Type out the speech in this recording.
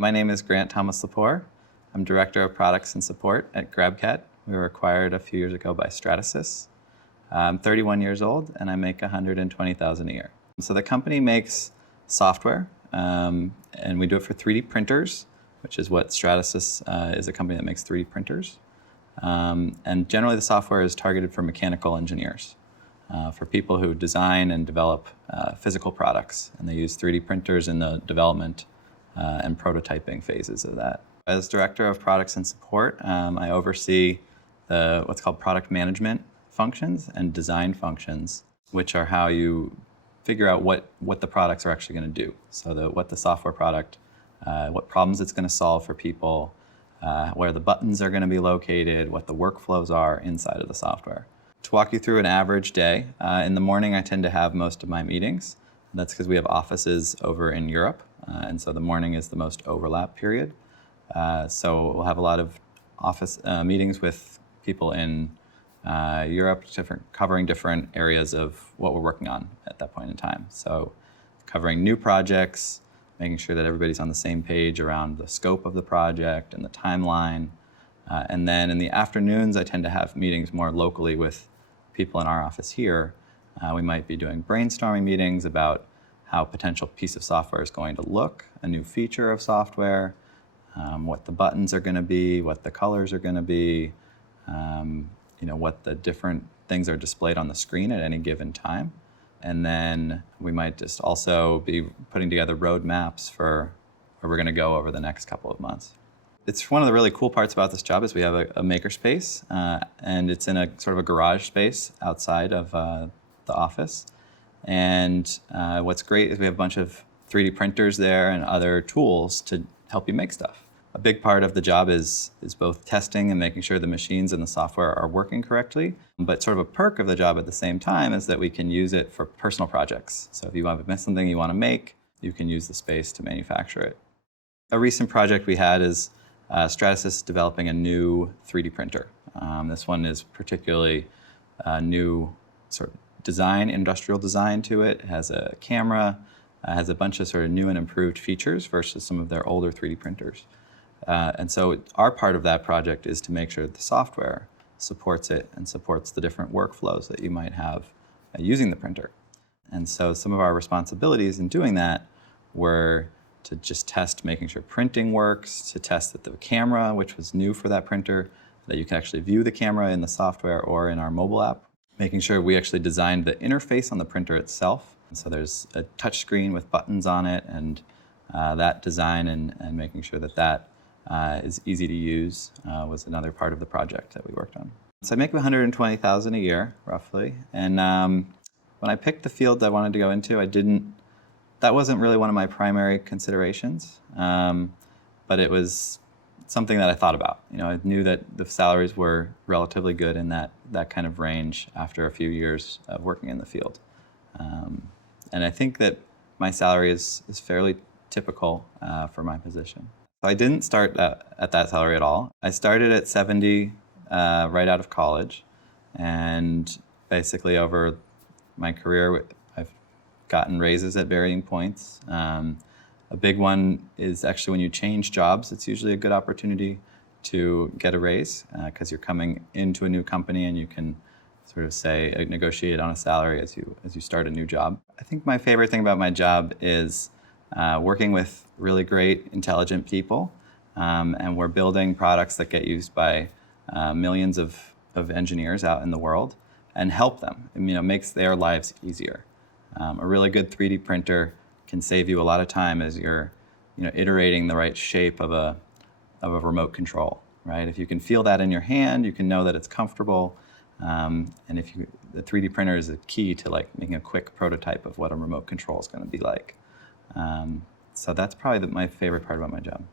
My name is Grant Thomas Lepore. I'm Director of Products and Support at GrabCat. We were acquired a few years ago by Stratasys. I'm 31 years old and I make $120,000 a year. So the company makes software and we do it for 3D printers, which is what Stratasys is, a company that makes 3D printers. And generally the software is targeted for mechanical engineers, for people who design and develop physical products. And they use 3D printers in the development and prototyping phases of that. As Director of Products and Support, I oversee what's called product management functions and design functions, which are how you figure out what the products are actually going to do. So what the software product, what problems it's going to solve for people, where the buttons are going to be located, what the workflows are inside of the software. To walk you through an average day, in the morning I tend to have most of my meetings. That's because we have offices over in Europe, and so the morning is the most overlap period. So we'll have a lot of office meetings with people in Europe, covering different areas of what we're working on at that point in time. So covering new projects, making sure that everybody's on the same page around the scope of the project and the timeline. And then in the afternoons, I tend to have meetings more locally with people in our office here. We might be doing brainstorming meetings about how a potential piece of software is going to look, a new feature of software, what the buttons are going to be, what the colors are going to be, what the different things are displayed on the screen at any given time. And then we might just also be putting together roadmaps for where we're going to go over the next couple of months. It's one of the really cool parts about this job is we have a makerspace, and it's in a sort of a garage space outside of the office. And what's great is we have a bunch of 3D printers there and other tools to help you make stuff. A big part of the job is both testing and making sure the machines and the software are working correctly. But sort of a perk of the job at the same time is that we can use it for personal projects. So if you want to make something you want to make, you can use the space to manufacture it. A recent project we had is Stratasys developing a new 3D printer. This one is particularly new sort of design, industrial design to it. It has a camera, has a bunch of sort of new and improved features versus some of their older 3D printers. And so our part of that project is to make sure that the software supports it and supports the different workflows that you might have using the printer. And so some of our responsibilities in doing that were to just test making sure printing works, to test that the camera, which was new for that printer, that you can actually view the camera in the software or in our mobile app, making sure we actually designed the interface on the printer itself. So there's a touch screen with buttons on it, and that design and making sure that is easy to use was another part of the project that we worked on. So I make $120,000 a year, roughly. And when I picked the field I wanted to go into, that wasn't really one of my primary considerations, but it was something that I thought about. I knew that the salaries were relatively good in that kind of range after a few years of working in the field. And I think that my salary is fairly typical for my position. So I didn't start at that salary at all. I started at 70 right out of college, and basically over my career, I've gotten raises at varying points. A big one is actually when you change jobs, it's usually a good opportunity to get a raise because you're coming into a new company and you can sort of negotiate on a salary as you start a new job. I think my favorite thing about my job is working with really great, intelligent people, and we're building products that get used by millions of engineers out in the world and help them. Makes their lives easier. A really good 3D printer can save you a lot of time as you're iterating the right shape of a remote control, right? If you can feel that in your hand, you can know that it's comfortable. And the 3D printer is a key to making a quick prototype of what a remote control is going to be like. So that's probably my favorite part about my job.